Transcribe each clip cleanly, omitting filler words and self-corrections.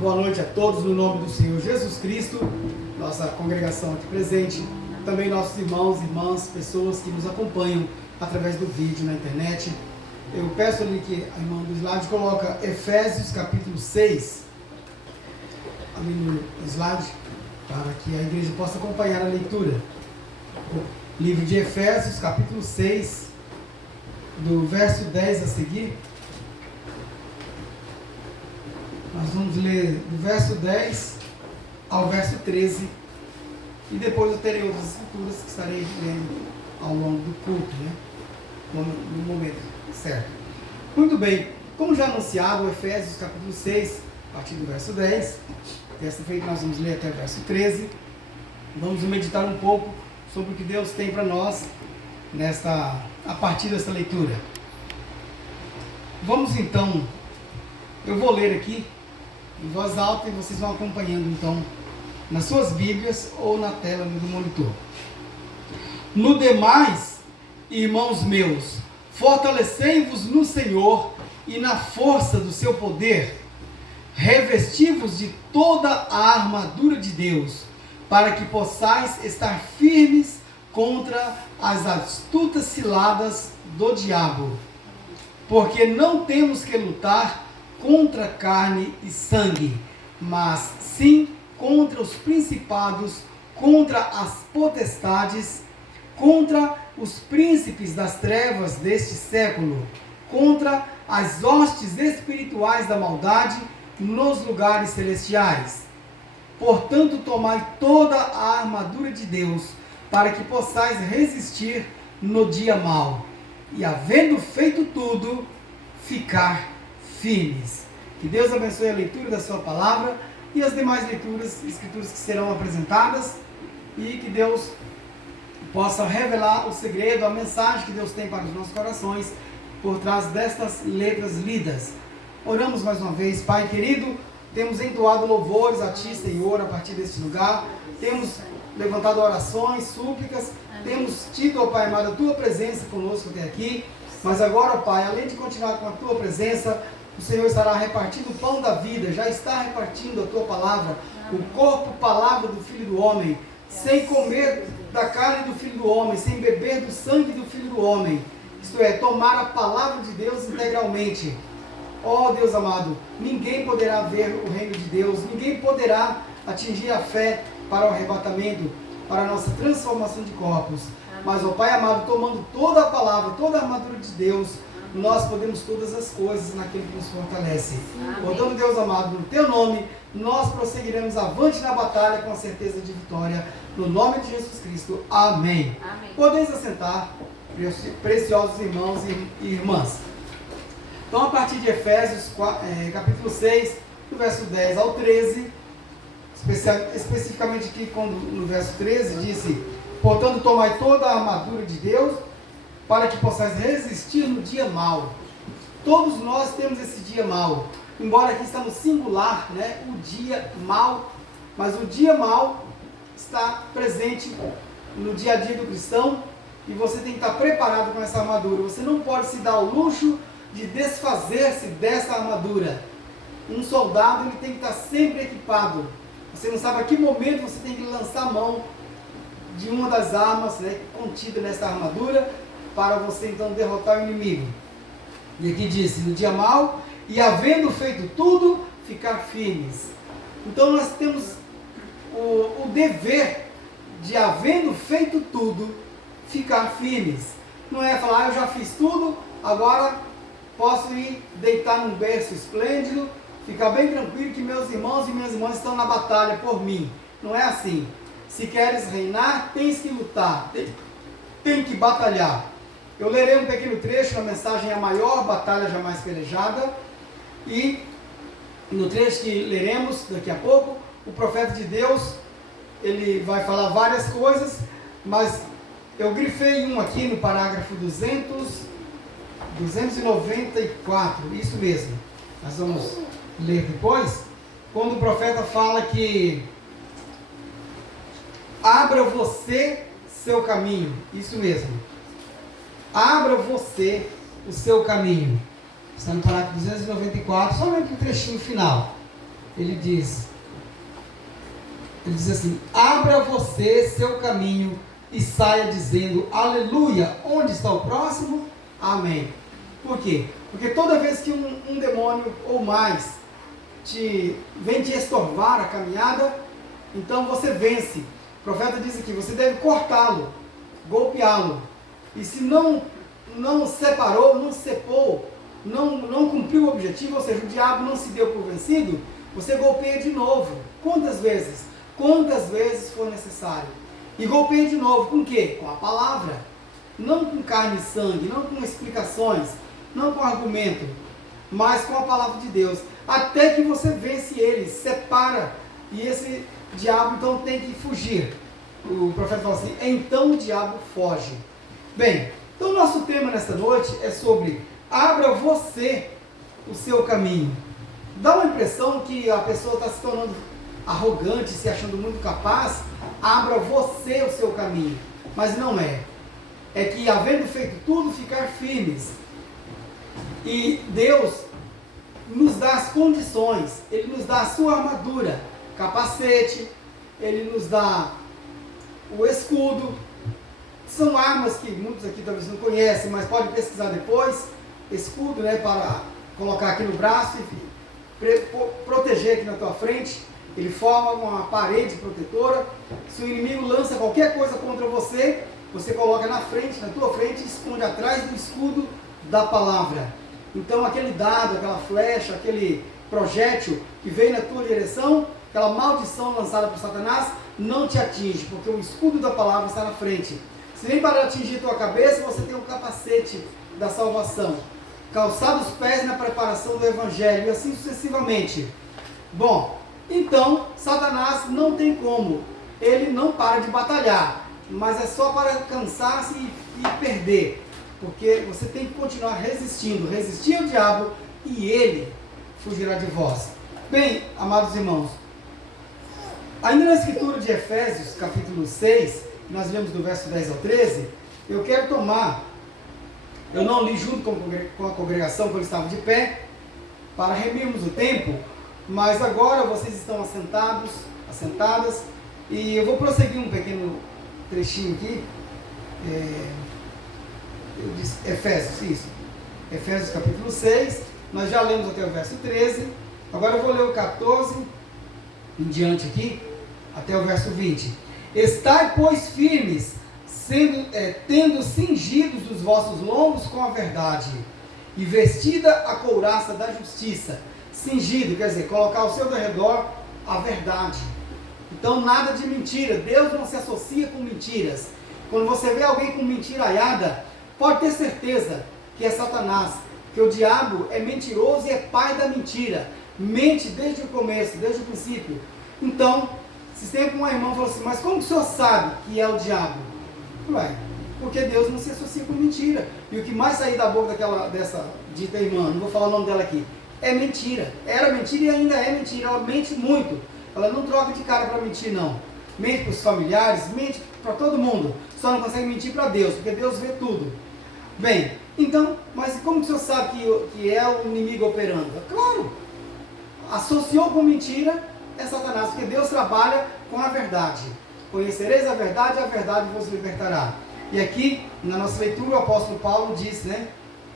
Boa noite a todos, no nome do Senhor Jesus Cristo, nossa congregação aqui presente, também nossos irmãos, irmãs, pessoas que nos acompanham através do vídeo na internet. Eu peço ali que a irmã do slide coloca Efésios capítulo 6, ali no slide, para que a igreja possa acompanhar a leitura. O livro de Efésios capítulo 6, do verso 10 a seguir. Nós vamos ler do verso 10 ao verso 13 e depois eu terei outras escrituras que estarei lendo ao longo do culto, né? No momento certo. Muito bem, como já anunciado, Efésios capítulo 6, a partir do verso 10, desta feita nós vamos ler até o verso 13, vamos meditar um pouco sobre o que Deus tem para nós a partir desta leitura. Vamos então, eu vou ler aqui em voz alta e vocês vão acompanhando então nas suas Bíblias ou na tela do monitor. No demais, irmãos meus, fortalecei-vos no Senhor e na força do seu poder, revesti-vos de toda a armadura de Deus, para que possais estar firmes contra as astutas ciladas do diabo. Porque não temos que lutar contra carne e sangue, mas sim contra os principados, contra as potestades, contra os príncipes das trevas deste século, contra as hostes espirituais da maldade nos lugares celestiais. Portanto, tomai toda a armadura de Deus, para que possais resistir no dia mau, e havendo feito tudo, ficar firmes. Que Deus abençoe a leitura da sua palavra e as demais leituras, escrituras que serão apresentadas, e que Deus possa revelar o segredo, a mensagem que Deus tem para os nossos corações por trás destas letras lidas. Oramos mais uma vez. Pai querido, temos entoado louvores a Ti, Senhor, a partir deste lugar, temos levantado orações, súplicas, temos tido, ó Pai amado, a Tua presença conosco até aqui, mas agora, ó Pai, além de continuar com a Tua presença, o Senhor estará repartindo o pão da vida, já está repartindo a Tua palavra, o corpo, palavra do Filho do Homem, sem comer da carne do Filho do Homem, sem beber do sangue do Filho do Homem, isto é, tomar a palavra de Deus integralmente. Ó Deus amado, ninguém poderá ver o reino de Deus, ninguém poderá atingir a fé para o arrebatamento, para a nossa transformação de corpos. Mas, ó Pai amado, tomando toda a palavra, toda a armadura de Deus, nós podemos todas as coisas naquele que nos fortalece. Portanto, Deus amado, no Teu nome, nós prosseguiremos avante na batalha com a certeza de vitória, no nome de Jesus Cristo. Amém. Amém. Podeis assentar, preciosos irmãos e irmãs. Então, a partir de Efésios capítulo 6, do verso 10 ao 13, especificamente aqui no verso 13, disse: portanto, tomai toda a armadura de Deus, para que possais resistir no dia mau. Todos nós temos esse dia mau, embora aqui está no singular, né, o dia mau, mas o dia mau está presente no dia a dia do cristão, e você tem que estar preparado com essa armadura. Você não pode se dar ao luxo de desfazer-se dessa armadura. Um soldado, ele tem que estar sempre equipado. Você não sabe a que momento você tem que lançar a mão de uma das armas, né, contida nessa armadura, para você então derrotar o inimigo. E aqui diz, no dia mau, e havendo feito tudo, ficar firmes. Então nós temos o dever de, havendo feito tudo, ficar firmes. Não é falar, eu já fiz tudo, agora posso ir deitar num berço esplêndido, ficar bem tranquilo que meus irmãos e minhas irmãs estão na batalha por mim. Não é assim. Se queres reinar, tens que lutar, tem que batalhar. Eu lerei um pequeno trecho na mensagem A Maior Batalha Jamais Pelejada, e no trecho que leremos daqui a pouco, o profeta de Deus, ele vai falar várias coisas, mas eu grifei um aqui no parágrafo 294, isso mesmo. Nós vamos ler depois, quando o profeta fala que abra você seu caminho, isso mesmo. Abra você o seu caminho. Está no parágrafo 294, somente o trechinho final. ele diz assim: abra você seu caminho e saia dizendo aleluia. Onde está o próximo? Amém. Por quê? Porque toda vez que um demônio ou mais vem te estorvar a caminhada, então você vence. O profeta diz aqui: você deve cortá-lo, golpeá-lo. E se não separou, não cepou, não cumpriu o objetivo, ou seja, o diabo não se deu por vencido, você golpeia de novo. Quantas vezes? Quantas vezes for necessário. E golpeia de novo. Com o quê? Com a palavra. Não com carne e sangue, não com explicações, não com argumento, mas com a palavra de Deus. Até que você vence ele, separa. E esse diabo então tem que fugir. O profeta fala assim: então o diabo foge. Bem, então o nosso tema nesta noite é sobre abra você o seu caminho. Dá uma impressão que a pessoa está se tornando arrogante, se achando muito capaz. Abra você o seu caminho. Mas não é. É que, havendo feito tudo, ficar firmes. E Deus nos dá as condições. Ele nos dá a sua armadura, capacete. Ele nos dá o escudo. São armas que muitos aqui talvez não conhecem, mas pode pesquisar depois. Escudo, né, para colocar aqui no braço e proteger aqui na tua frente. Ele forma uma parede protetora. Se o inimigo lança qualquer coisa contra você, você coloca na frente, na tua frente, e esconde atrás do escudo da palavra. Então aquele dado, aquela flecha, aquele projétil que veio na tua direção, aquela maldição lançada por Satanás, não te atinge, porque o escudo da palavra está na frente. Se nem para atingir tua cabeça, você tem o capacete da salvação. Calçar os pés na preparação do evangelho, e assim sucessivamente. Bom, então Satanás não tem como. Ele não para de batalhar, mas é só para cansar-se e perder. Porque você tem que continuar resistindo. Resistir ao diabo e ele fugirá de vós. Bem, amados irmãos, ainda na escritura de Efésios, capítulo 6, nós lemos do verso 10 ao 13, eu quero tomar, eu não li junto com a congregação quando estava de pé, para remirmos o tempo, mas agora vocês estão assentadas, e eu vou prosseguir um pequeno trechinho aqui. Eu disse Efésios, isso. Efésios capítulo 6, nós já lemos até o verso 13, agora eu vou ler o 14 em diante aqui, até o verso 20. Estai, pois, firmes, tendo cingidos os vossos lombos com a verdade, e vestida a couraça da justiça. Cingido, quer dizer, colocar ao seu redor a verdade. Então, nada de mentira. Deus não se associa com mentiras. Quando você vê alguém com mentiraiada, pode ter certeza que é Satanás, que o diabo é mentiroso e é pai da mentira. Mente desde o começo, desde o princípio. Então, se sempre uma irmã falou assim: mas como que o senhor sabe que é o diabo? Ué, porque Deus não se associa com mentira. E o que mais sair da boca dessa dita irmã, não vou falar o nome dela aqui, é mentira. Era mentira e ainda é mentira. Ela mente muito. Ela não troca de cara para mentir, não. Mente para os familiares, mente para todo mundo. Só não consegue mentir para Deus, porque Deus vê tudo. Bem, então, mas como que o senhor sabe que é o inimigo operando? Claro, associou com mentira, é Satanás, porque Deus trabalha com a verdade. Conhecereis a verdade vos libertará. E aqui, na nossa leitura, o apóstolo Paulo diz, né?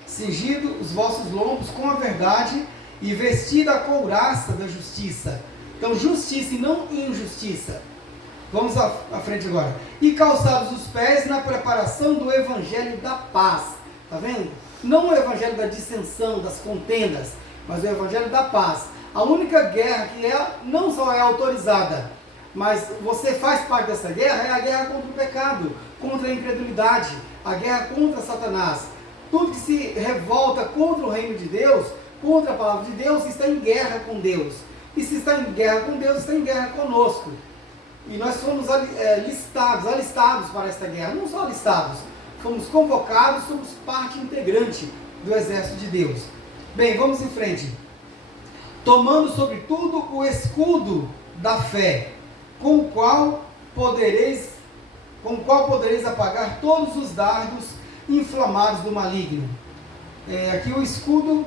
Cingido os vossos lombos com a verdade e vestida a couraça da justiça. Então, justiça e não injustiça. Vamos à frente agora. E calçados os pés na preparação do evangelho da paz. Está vendo? Não o evangelho da dissensão, das contendas, mas o evangelho da paz. A única guerra que não só é autorizada, mas você faz parte dessa guerra, é a guerra contra o pecado, contra a incredulidade, a guerra contra Satanás. Tudo que se revolta contra o reino de Deus, contra a palavra de Deus, está em guerra com Deus. E se está em guerra com Deus, está em guerra conosco. E nós fomos alistados para esta guerra. Não só alistados, fomos convocados, somos parte integrante do exército de Deus. Bem, vamos em frente. Tomando sobretudo o escudo da fé, com o qual podereis apagar todos os dardos inflamados do maligno. Aqui o escudo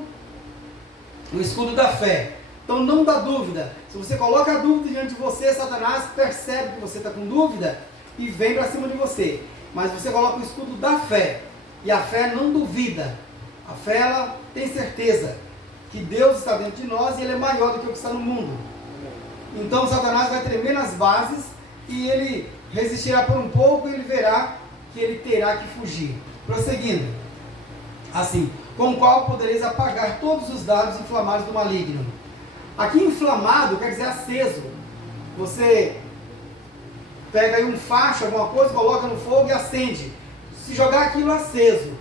da fé. Então não dá dúvida. Se você coloca a dúvida diante de você, Satanás percebe que você está com dúvida e vem para cima de você. Mas você coloca o escudo da fé. E a fé não duvida. A fé, ela tem certeza que Deus está dentro de nós e Ele é maior do que o que está no mundo. Então Satanás vai tremer nas bases e ele resistirá por um pouco e ele verá que ele terá que fugir. Prosseguindo. Assim, com o qual podereis apagar todos os dardos inflamados do maligno. Aqui inflamado quer dizer aceso. Você pega aí um facho, alguma coisa, coloca no fogo e acende. Se jogar aquilo aceso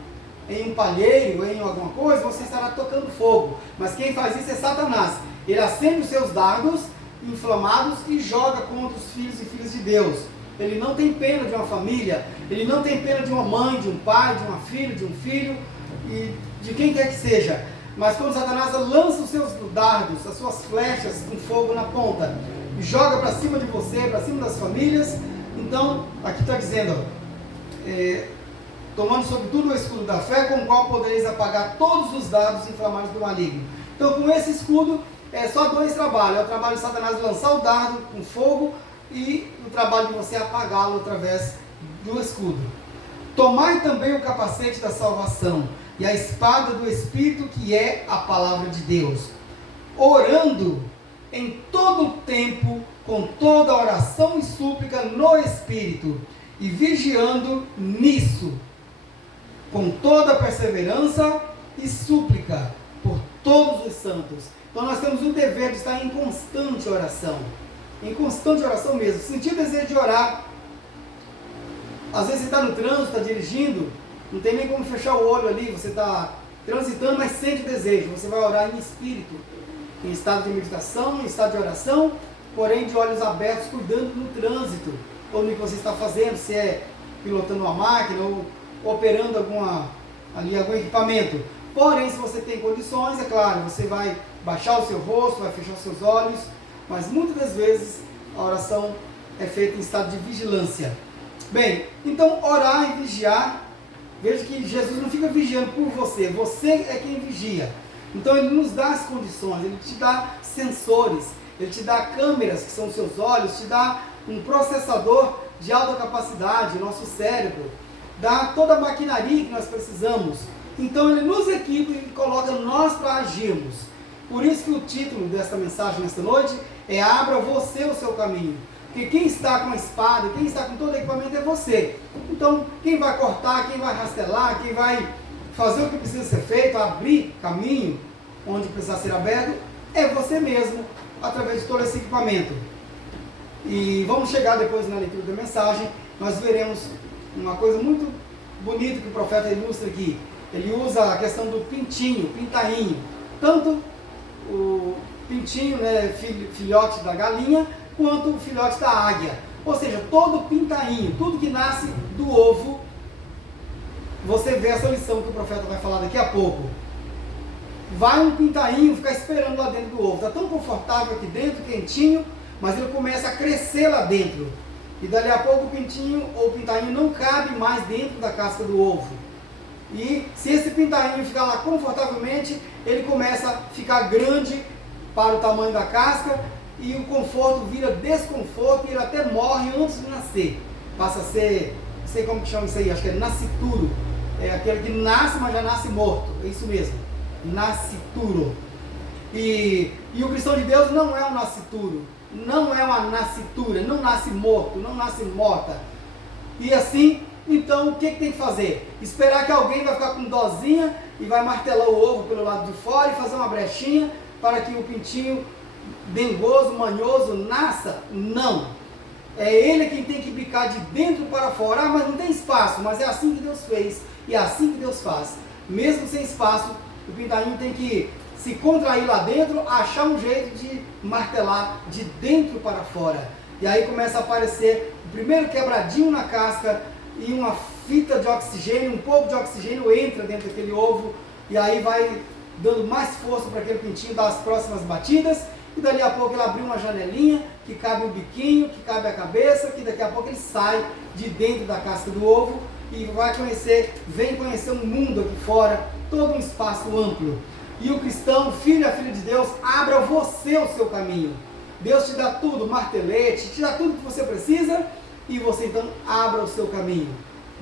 em um palheiro, em alguma coisa, você estará tocando fogo. Mas quem faz isso é Satanás. Ele acende os seus dardos inflamados e joga contra os filhos e filhas de Deus. Ele não tem pena de uma família, ele não tem pena de uma mãe, de um pai, de uma filha, de um filho e de quem quer que seja. Mas quando Satanás lança os seus dardos, as suas flechas com fogo na ponta, e joga para cima de você, para cima das famílias, então, aqui está dizendo, tomando sobretudo o escudo da fé, com o qual podereis apagar todos os dardos inflamados do maligno. Então, com esse escudo, é só dois trabalhos. É o trabalho de Satanás lançar o dardo com fogo e o trabalho de você apagá-lo através do escudo. Tomai também o capacete da salvação e a espada do Espírito, que é a palavra de Deus, orando em todo o tempo, com toda oração e súplica no Espírito, e vigiando nisso, com toda perseverança e súplica por todos os santos. Então nós temos o dever de estar em constante oração mesmo, sentir o desejo de orar. Às vezes você está no trânsito, está dirigindo, não tem nem como fechar o olho ali, você está transitando, mas sente o desejo, você vai orar em espírito, em estado de meditação, em estado de oração, porém de olhos abertos, cuidando no trânsito, ou no que você está fazendo, se é pilotando uma máquina, ou operando algum equipamento. Porém, se você tem condições, é claro, você vai baixar o seu rosto, vai fechar os seus olhos, mas muitas das vezes a oração é feita em estado de vigilância. Bem, então orar e vigiar, veja que Jesus não fica vigiando por você, você é quem vigia. Então Ele nos dá as condições, Ele te dá sensores, Ele te dá câmeras, que são os seus olhos, te dá um processador de alta capacidade, nosso cérebro, dá toda a maquinaria que nós precisamos. Então Ele nos equipa e coloca nós para agirmos. Por isso que o título desta mensagem nesta noite é Abra você o seu caminho. Porque quem está com a espada, quem está com todo o equipamento é você. Então, quem vai cortar, quem vai rastelar, quem vai fazer o que precisa ser feito, abrir caminho onde precisa ser aberto, é você mesmo, através de todo esse equipamento. E vamos chegar depois na leitura da mensagem, nós veremos uma coisa muito bonita que o profeta ilustra aqui. Ele usa a questão do pintinho, pintainho. Tanto o pintinho, né, filhote da galinha, quanto o filhote da águia. Ou seja, todo pintainho, tudo que nasce do ovo, você vê essa lição que o profeta vai falar daqui a pouco. Vai um pintainho ficar esperando lá dentro do ovo. Está tão confortável aqui dentro, quentinho, mas ele começa a crescer lá dentro. E dali a pouco o pintinho ou o pintainho não cabe mais dentro da casca do ovo. E se esse pintainho ficar lá confortavelmente, ele começa a ficar grande para o tamanho da casca e o conforto vira desconforto e ele até morre antes de nascer. Passa a ser, não sei como que chama isso aí, acho que é nascituro. É aquele que nasce, mas já nasce morto. É isso mesmo, nascituro. E o cristão de Deus não é um nascituro, não é uma nascitura, não nasce morto, não nasce morta. E assim, então o que tem que fazer? Esperar que alguém vai ficar com dozinha e vai martelar o ovo pelo lado de fora e fazer uma brechinha para que o pintinho dengoso, manhoso nasça? Não. É ele quem tem que bicar de dentro para fora. Ah, mas não tem espaço. Mas é assim que Deus fez e é assim que Deus faz. Mesmo sem espaço, o pintainho tem que se contrair lá dentro, achar um jeito de martelar de dentro para fora. E aí começa a aparecer o primeiro quebradinho na casca e uma fita de oxigênio, um pouco de oxigênio entra dentro daquele ovo e aí vai dando mais força para aquele pintinho dar as próximas batidas. E dali a pouco ele abriu uma janelinha que cabe o biquinho, que cabe a cabeça, que daqui a pouco ele sai de dentro da casca do ovo e vem conhecer um mundo aqui fora, todo um espaço amplo. E o cristão, o filho e a filha de Deus, abra você o seu caminho. Deus te dá tudo, martelete, te dá tudo que você precisa, e você então abra o seu caminho.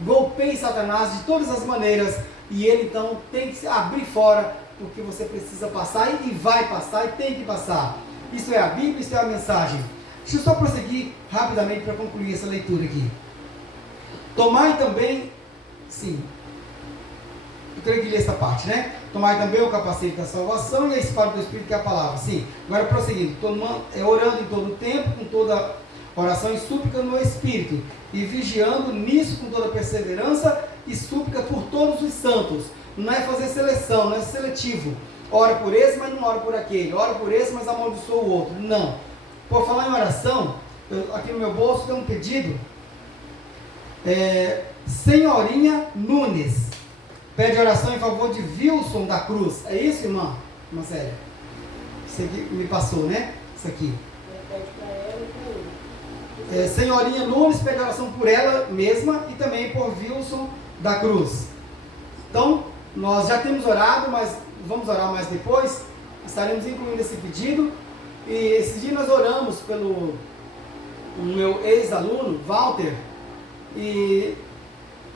Golpeie Satanás de todas as maneiras, e ele então tem que se abrir fora, porque você precisa passar, e vai passar, e tem que passar. Isso é a Bíblia, isso é a mensagem. Deixa eu só prosseguir rapidamente para concluir essa leitura aqui. Tomai também, sim, eu teria que ler essa parte, né? Tomai também o capacete da salvação e a espada do Espírito, que é a palavra. Sim, agora prosseguindo, orando em todo o tempo, com toda oração e súplica no Espírito, e vigiando nisso com toda perseverança e súplica por todos os santos. Não é fazer seleção, não é seletivo. Ora por esse, mas não ora por aquele. Ora por esse, mas amaldiçoa o outro. Não. Por falar em oração, aqui no meu bolso tem um pedido. Senhorinha Nunes pede oração em favor de Wilson da Cruz. É isso, irmã? Irmã Célia? Isso aqui me passou, né? Isso aqui. Pede para ela e para ele. Senhorinha Nunes pede oração por ela mesma e também por Wilson da Cruz. Então, nós já temos orado, mas vamos orar mais depois. Estaremos incluindo esse pedido. E esse dia nós oramos pelo meu ex-aluno, Walter, e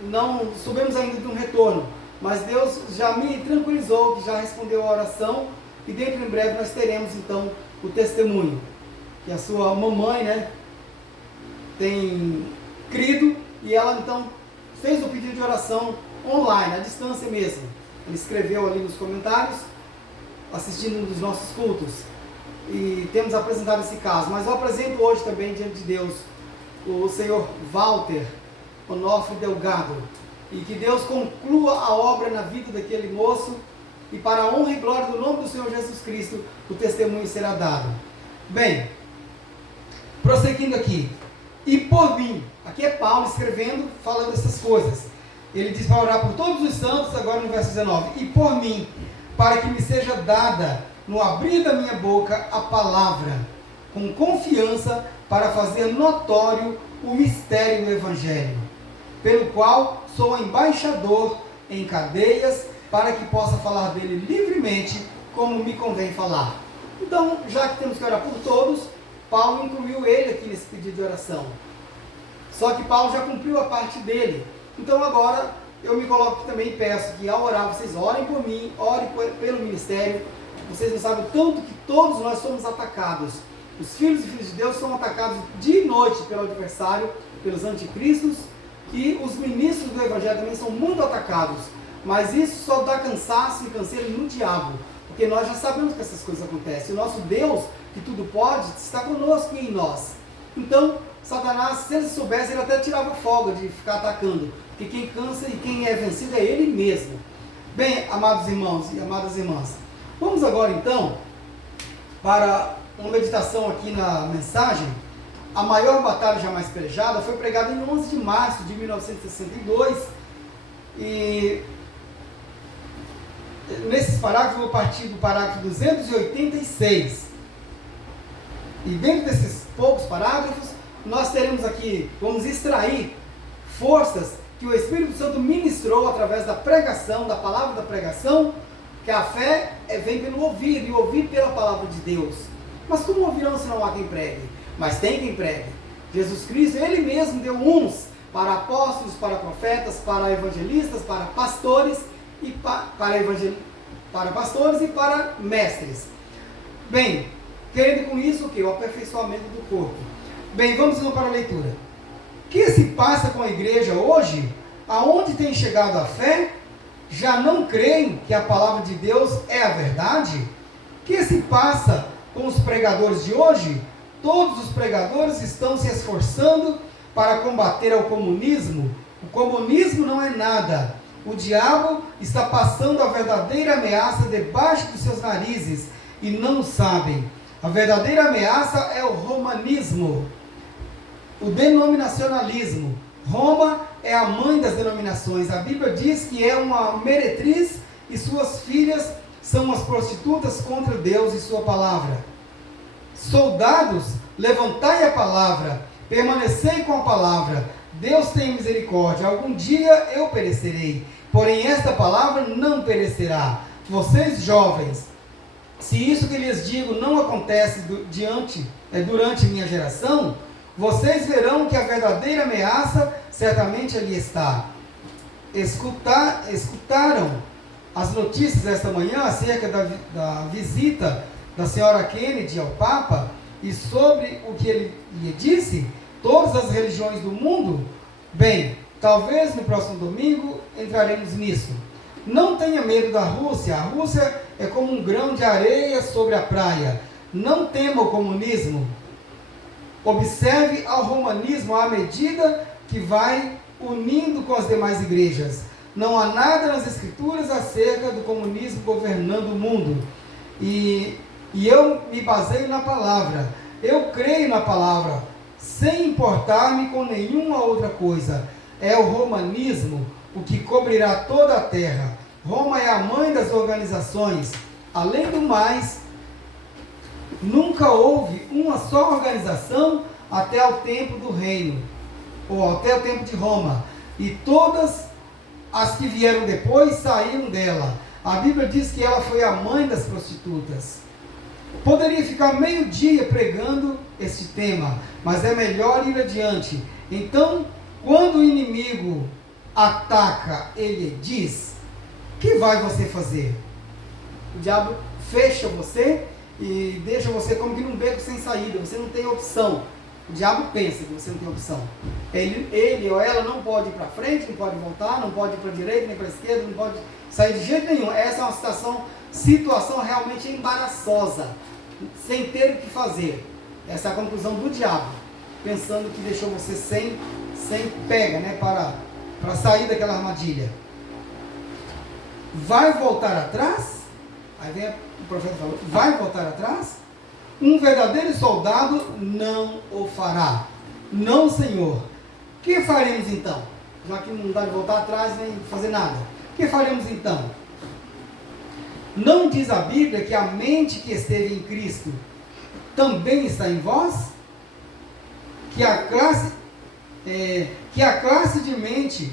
não soubemos ainda de um retorno. Mas Deus já me tranquilizou, que já respondeu a oração, e dentro em breve nós teremos então o testemunho. Que a sua mamãe, né, tem crido, e ela então fez o pedido de oração online, à distância mesmo. Ele escreveu ali nos comentários, assistindo um dos nossos cultos. E temos apresentado esse caso. Mas eu apresento hoje também diante de Deus o senhor Walter Onofre Delgado. E que Deus conclua a obra na vida daquele moço. E para a honra e glória do nome do Senhor Jesus Cristo, o testemunho será dado. Bem, prosseguindo aqui. E por mim, aqui é Paulo escrevendo, falando essas coisas. Ele diz para orar por todos os santos, agora no verso 19. E por mim, para que me seja dada, no abrir da minha boca, a palavra, com confiança, para fazer notório o mistério do Evangelho, pelo qual sou embaixador em cadeias, para que possa falar dele livremente, como me convém falar. Então, já que temos que orar por todos, Paulo incluiu ele aqui nesse pedido de oração. Só que Paulo já cumpriu a parte dele. Então agora eu me coloco também e peço que ao orar vocês orem por mim, orem pelo ministério. Vocês não sabem o tanto que todos nós somos atacados. Os filhos e filhas de Deus são atacados dia e noite pelo adversário, pelos anticristos, e os ministros do Evangelho também são muito atacados. Mas isso só dá cansaço e canseiro no diabo, porque nós já sabemos que essas coisas acontecem. O nosso Deus, que tudo pode, está conosco e em nós. Então, Satanás, se ele soubesse, ele até tirava folga de ficar atacando, porque quem cansa e quem é vencido é ele mesmo. Bem, amados irmãos e amadas irmãs, vamos agora então para uma meditação aqui na mensagem. A maior batalha jamais pelejada foi pregada em 11 de março de 1962, e nesses parágrafos eu vou partir do parágrafo 286, e dentro desses poucos parágrafos nós teremos aqui, vamos extrair forças que o Espírito Santo ministrou através da pregação, da palavra da pregação, que a fé vem pelo ouvir, e ouvir pela palavra de Deus. Mas como ouvirão se não há quem pregue? Mas tem quem pregue. Jesus Cristo, Ele mesmo deu uns para apóstolos, para profetas, para evangelistas, para pastores e para pastores e para mestres. Bem, querendo com isso o quê? O aperfeiçoamento do corpo. Bem, vamos então para a leitura. O que se passa com a igreja hoje? Aonde tem chegado a fé? Já não creem que a palavra de Deus é a verdade? O que se passa com os pregadores de hoje? Todos os pregadores estão se esforçando para combater o comunismo. O comunismo não é nada. O diabo está passando a verdadeira ameaça debaixo dos seus narizes e não o sabem. A verdadeira ameaça é o romanismo, o denominacionalismo. Roma é a mãe das denominações. A Bíblia diz que é uma meretriz e suas filhas são as prostitutas contra Deus e sua palavra. Soldados, levantai a palavra, permanecei com a palavra. Deus tem misericórdia. Algum dia eu perecerei, porém esta palavra não perecerá. Vocês jovens, Se isso que lhes digo não acontece durante minha geração, vocês verão que a verdadeira ameaça certamente ali está. Escutaram as notícias esta manhã acerca da visita da senhora Kennedy ao Papa e sobre o que ele lhe disse, todas as religiões do mundo? Bem, talvez no próximo domingo entraremos nisso. Não tenha medo da Rússia. A Rússia é como um grão de areia sobre a praia. Não tema o comunismo. Observe ao romanismo à medida que vai unindo com as demais igrejas. Não há nada nas escrituras acerca do comunismo governando o mundo. E eu me baseio na palavra. Eu creio na palavra, sem importar-me com nenhuma outra coisa. É o romanismo o que cobrirá toda a terra. Roma é a mãe das organizações. Além do mais, nunca houve uma só organização até o tempo do reino, ou até o tempo de Roma. E todas as que vieram depois saíram dela. A Bíblia diz que ela foi a mãe das prostitutas. Poderia ficar meio dia pregando este tema, mas é melhor ir adiante. Então, quando o inimigo ataca, ele diz: que vai você fazer? O diabo fecha você e deixa você como que num beco sem saída. Você não tem opção. O diabo pensa que você não tem opção. Ele ou ela não pode ir para frente, não pode voltar, não pode ir para a direita, nem para a esquerda, não pode sair de jeito nenhum. Essa é uma situação realmente embaraçosa, sem ter o que fazer. Essa é a conclusão do diabo, pensando que deixou você sem pega, né, para sair daquela armadilha. Vai voltar atrás? Aí vem o profeta falou: vai voltar atrás? Um verdadeiro soldado não o fará. Não, Senhor. Que faremos então? Já que não dá de voltar atrás nem fazer nada. Que faremos então? Não diz a Bíblia que a mente que esteve em Cristo também está em vós? Que a classe de mente,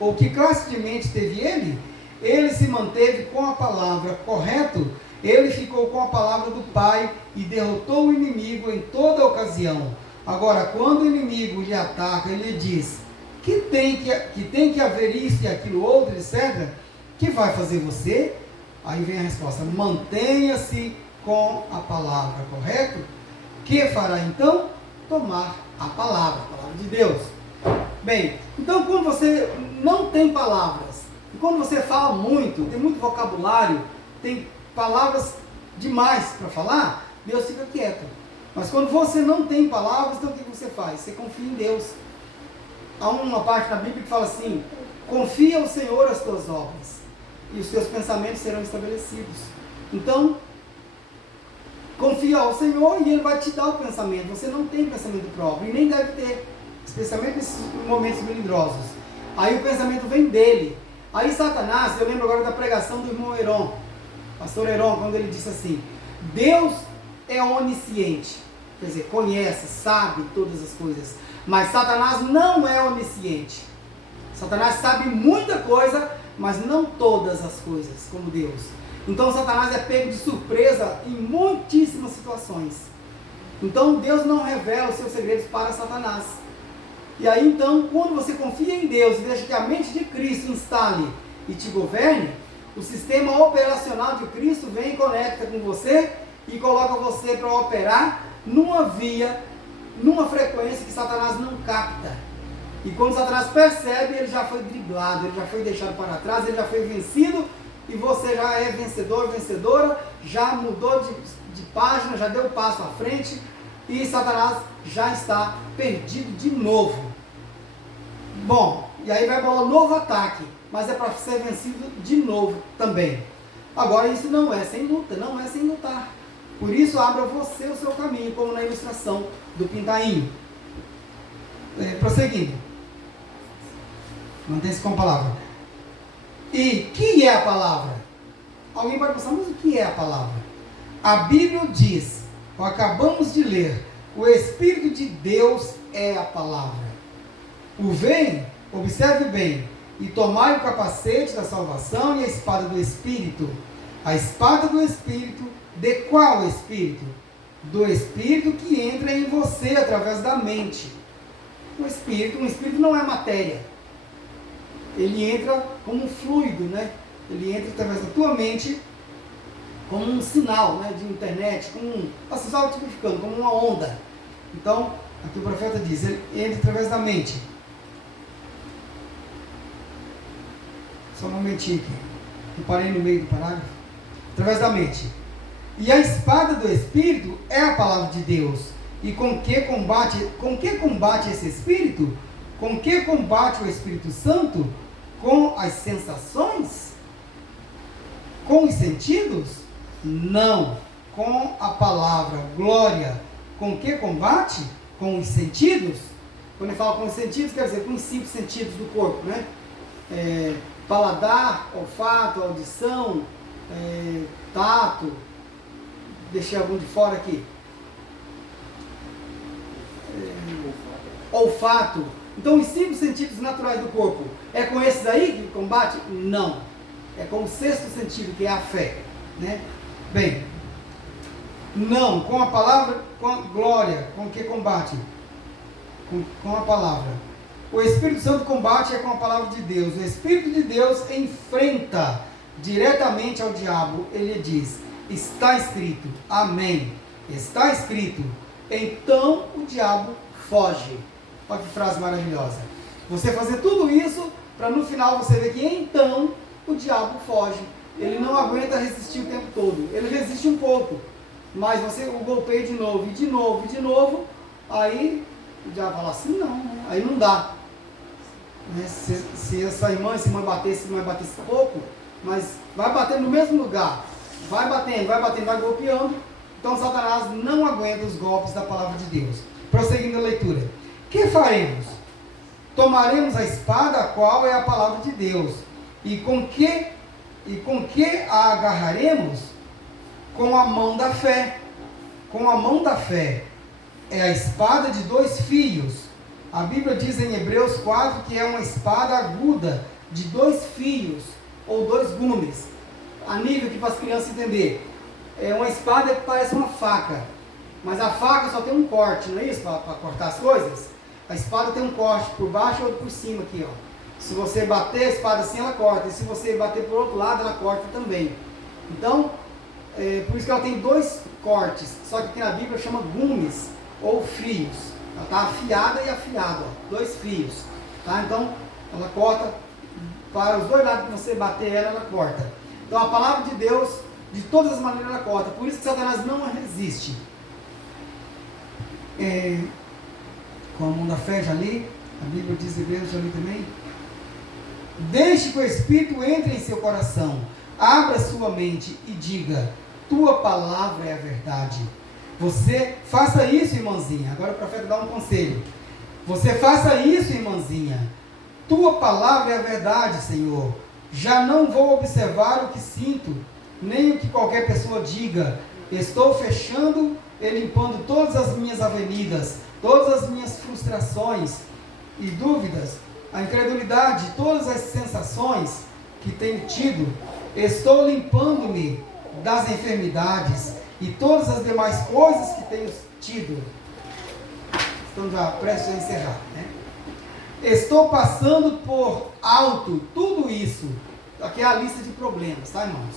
ou que classe de mente teve ele? Ele se manteve com a palavra, correto? Ele ficou com a palavra do Pai e derrotou o inimigo em toda ocasião. Agora, quando o inimigo lhe ataca, ele diz que tem que haver isso e aquilo outro, etc., que vai fazer você? Aí vem a resposta: mantenha-se com a palavra, correto? Que fará então? Tomar a palavra de Deus. Bem, então quando você não tem palavras, e quando você fala muito, tem muito vocabulário, tem palavras demais para falar, Deus fica quieto. Mas quando você não tem palavras, então o que você faz? Você confia em Deus. Há uma parte na Bíblia que fala assim: confia ao Senhor as tuas obras, e os teus pensamentos serão estabelecidos. Então, confia ao Senhor e Ele vai te dar o pensamento. Você não tem pensamento próprio, e nem deve ter, especialmente nesses momentos melindrosos. Aí o pensamento vem dele. Aí Satanás, eu lembro agora da pregação do irmão Heron, pastor Heron, quando ele disse assim: Deus é onisciente, quer dizer, conhece, sabe todas as coisas, mas Satanás não é onisciente. Satanás sabe muita coisa, mas não todas as coisas, como Deus. Então Satanás é pego de surpresa em muitíssimas situações. Então Deus não revela os seus segredos para Satanás. E aí então, quando você confia em Deus e deixa que a mente de Cristo instale e te governe, o sistema operacional de Cristo vem e conecta com você e coloca você para operar numa via, numa frequência que Satanás não capta. E quando Satanás percebe, ele já foi driblado, ele já foi deixado para trás, ele já foi vencido, e você já é vencedor, vencedora, já mudou de página, já deu um passo à frente, e Satanás já está perdido de novo. Bom, e aí vai para um novo ataque, mas é para ser vencido de novo também. Agora, isso não é sem luta, não é sem lutar. Por isso, abra você o seu caminho, como na ilustração do pintainho. Prosseguindo. Mantenha-se com a palavra. E que é a palavra? Alguém pode pensar, mas o que é a palavra? A Bíblia diz, acabamos de ler, o Espírito de Deus é a palavra. Observe bem, e tomai o capacete da salvação e a espada do Espírito. A espada do Espírito De qual Espírito? Do Espírito que entra em você através da mente. Um espírito não é matéria. Ele entra como um fluido, né? Ele entra através da tua mente como um sinal, né, de internet, assim, só tipificando, como uma onda. Então, aqui o profeta diz, ele entra através da mente. Só um momentinho aqui. Eu parei no meio do parágrafo. Através da mente. E a espada do Espírito é a palavra de Deus. E com que combate esse Espírito? Com que combate o Espírito Santo? Com as sensações? Com os sentidos? Não. Com a palavra. Glória. Com que combate? Com os sentidos? Quando ele fala com os sentidos, quer dizer com os 5 sentidos do corpo, né? Paladar, olfato, audição, tato. Deixei algum de fora aqui. Olfato. Então, os 5 sentidos naturais do corpo, é com esses aí que combate? Não. É com o 6º sentido, que é a fé. Né? Bem, não, com a palavra, com a glória, com que combate? Com a palavra. O Espírito Santo combate é com a palavra de Deus. O Espírito de Deus enfrenta diretamente ao diabo. Ele diz, está escrito, amém, está escrito, então o diabo foge. Olha que frase maravilhosa. Você fazer tudo isso, para no final você ver que então o diabo foge. Ele não aguenta resistir o tempo todo. Ele resiste um pouco, mas você o golpeia de novo, e de novo, e de novo, aí o diabo fala assim, não, aí não dá. Se essa irmã, esse mãe batesse pouco, mas vai batendo no mesmo lugar, vai batendo, vai golpeando. Então Satanás não aguenta os golpes da palavra de Deus. Prosseguindo a leitura. Que faremos? Tomaremos a espada, a qual é a palavra de Deus. E com que a agarraremos? Com a mão da fé. Com a mão da fé. É a espada de 2 fios. A Bíblia diz em Hebreus 4 que é uma espada aguda de 2 fios, ou 2 gumes. A nível que para as crianças entenderem. É uma espada que parece uma faca. Mas a faca só tem um corte, não é isso? Para cortar as coisas. A espada tem um corte por baixo ou por cima aqui, ó. Se você bater a espada assim, ela corta. E se você bater por outro lado, ela corta também. Então, por isso que ela tem 2 cortes. Só que aqui na Bíblia chama gumes ou fios. Ela está afiada e afiada, ó. 2 fios. Tá? Então, ela corta para os 2 lados que você bater ela corta. Então, a palavra de Deus, de todas as maneiras, ela corta. Por isso que Satanás não a resiste. Com a mão da fé, já li. A Bíblia diz Hebreus, já li também. Deixe que o Espírito entre em seu coração. Abra sua mente e diga, tua palavra é a verdade. Você faça isso, irmãzinha. Agora o profeta dá um conselho. Você faça isso, irmãzinha. Tua palavra é a verdade, Senhor. Já não vou observar o que sinto, nem o que qualquer pessoa diga. Estou fechando e limpando todas as minhas avenidas, todas as minhas frustrações e dúvidas, a incredulidade, todas as sensações que tenho tido. Estou limpando-me das enfermidades e todas as demais coisas que tenho tido. Estamos já prestes a encerrar, né? Estou passando por alto tudo isso. Aqui é a lista de problemas, tá, irmãos?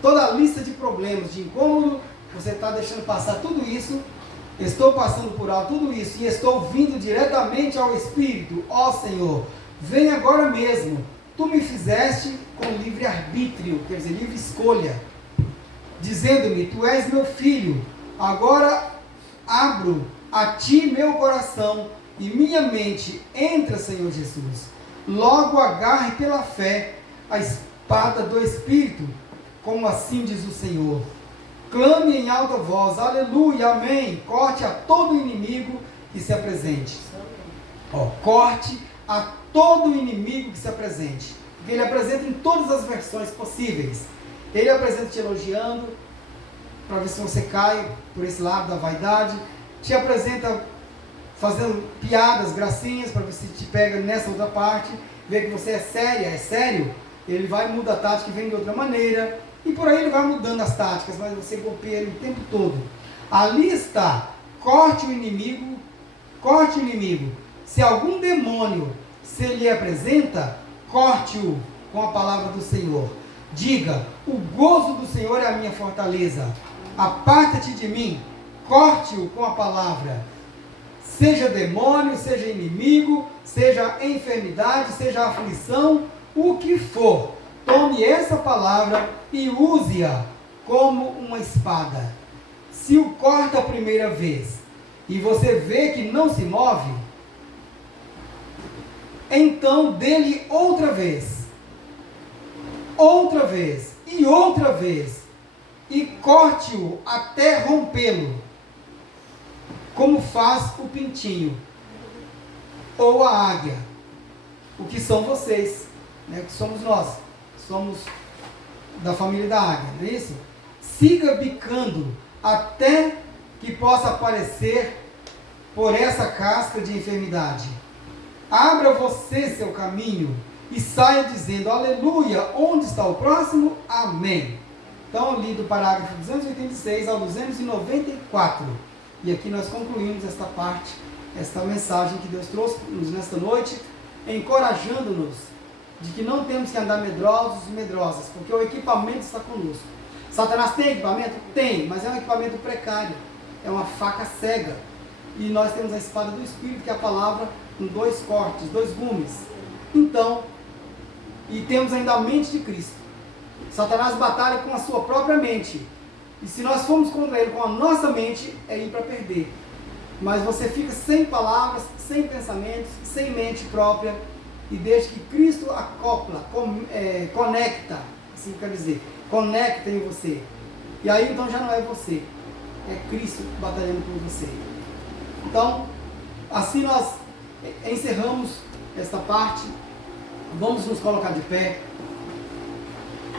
Toda a lista de problemas, de incômodo, você está deixando passar tudo isso. Estou passando por alto tudo isso e estou vindo diretamente ao Espírito. Ó Senhor, vem agora mesmo. Tu me fizeste com livre arbítrio, quer dizer, livre escolha, dizendo-me, tu és meu filho. Agora abro a ti meu coração e minha mente. Entra, Senhor Jesus. Logo agarre pela fé a espada do Espírito, como assim diz o Senhor. Clame em alta voz, aleluia, amém. Corte a todo inimigo que se apresente. Corte a todo inimigo que se apresente. Porque ele apresenta em todas as versões possíveis. Ele apresenta te elogiando, para ver se você cai por esse lado da vaidade. Te apresenta fazendo piadas, gracinhas, para ver se te pega nessa outra parte. Vê que você é séria, é sério. Ele vai mudar a tática e vem de outra maneira. E por aí ele vai mudando as táticas, mas você golpeia ele o tempo todo. Ali está, corte o inimigo, corte o inimigo. Se algum demônio se lhe apresenta, corte-o com a palavra do Senhor. Diga, o gozo do Senhor é a minha fortaleza. Aparta-te de mim, corte-o com a palavra. Seja demônio, seja inimigo, seja enfermidade, seja aflição, o que for. Tome essa palavra e use-a como uma espada. Se o corta a primeira vez e você vê que não se move, então dê-lhe outra vez e outra vez, e corte-o até rompê-lo, como faz o pintinho ou a águia, o que são vocês, né? Que somos nós, somos da família da águia, não é isso? Siga bicando até que possa aparecer por essa casca de enfermidade. Abra você seu caminho e saia dizendo, aleluia, onde está o próximo? Amém. Então, eu li do parágrafo 286 ao 294. E aqui nós concluímos esta parte, esta mensagem que Deus trouxe-nos nesta noite, encorajando-nos de que não temos que andar medrosos e medrosas, porque o equipamento está conosco. Satanás tem equipamento? Tem, mas é um equipamento precário, é uma faca cega. E nós temos a espada do Espírito, que é a palavra com 2 cortes, 2 gumes. Então, e temos ainda a mente de Cristo. Satanás batalha com a sua própria mente. E se nós formos contra ele com a nossa mente, é ir para perder. Mas você fica sem palavras, sem pensamentos, sem mente própria, e desde que Cristo acopla, conecta, assim quer dizer, conecta em você. E aí então já não é você, é Cristo batalhando por você. Então, assim nós encerramos esta parte. Vamos nos colocar de pé.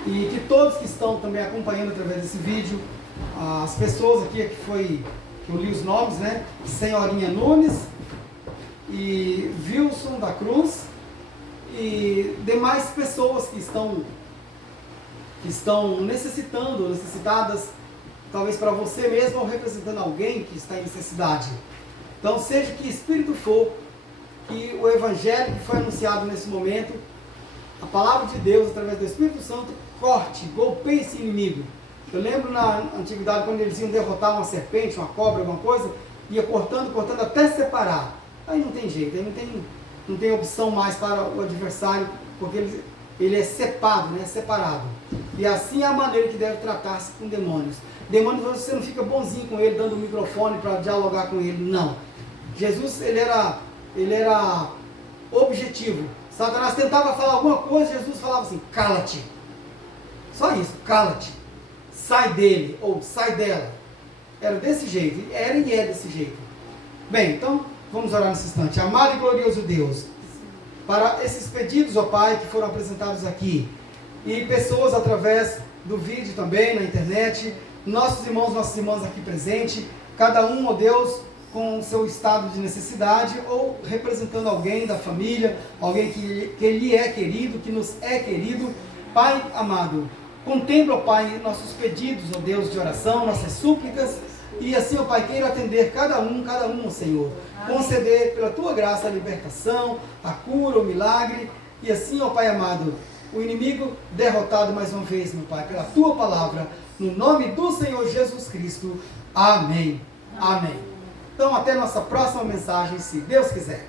E que todos que estão também acompanhando através desse vídeo, as pessoas aqui que eu li os nomes, né? Senhorinha Nunes e Wilson da Cruz e demais pessoas que estão necessitadas, talvez para você mesmo ou representando alguém que está em necessidade. Então, seja que espírito for, que o evangelho que foi anunciado nesse momento, a palavra de Deus através do Espírito Santo, corte, golpeie esse inimigo. Eu lembro na antiguidade, quando eles iam derrotar uma serpente, uma cobra, alguma coisa, ia cortando até separar. Aí não tem jeito, aí não tem opção mais para o adversário, porque ele é cepado, né? Separado. E assim é a maneira que deve tratar-se com demônios. Demônios, você não fica bonzinho com ele, dando o microfone para dialogar com ele, não. Jesus, ele era objetivo. Satanás tentava falar alguma coisa, Jesus falava assim, cala-te. Só isso, cala-te. Sai dele, ou sai dela. Era desse jeito, era e é desse jeito. Bem, então, vamos orar nesse instante. Amado e glorioso Deus, para esses pedidos, ó Pai, que foram apresentados aqui, e pessoas através do vídeo também, na internet, nossos irmãos, nossas irmãs aqui presentes, cada um, ó Deus, com o seu estado de necessidade, ou representando alguém da família, alguém que lhe é querido, que nos é querido. Pai amado, contempla, ó Pai, nossos pedidos, ó Deus, de oração, nossas súplicas, e assim, ó Pai, queira atender cada um, ó Senhor. Conceder pela Tua graça a libertação, a cura, o milagre, e assim, ó Pai amado, o inimigo derrotado mais uma vez, meu Pai, pela Tua palavra, no nome do Senhor Jesus Cristo. Amém. Amém. Então, até nossa próxima mensagem, se Deus quiser.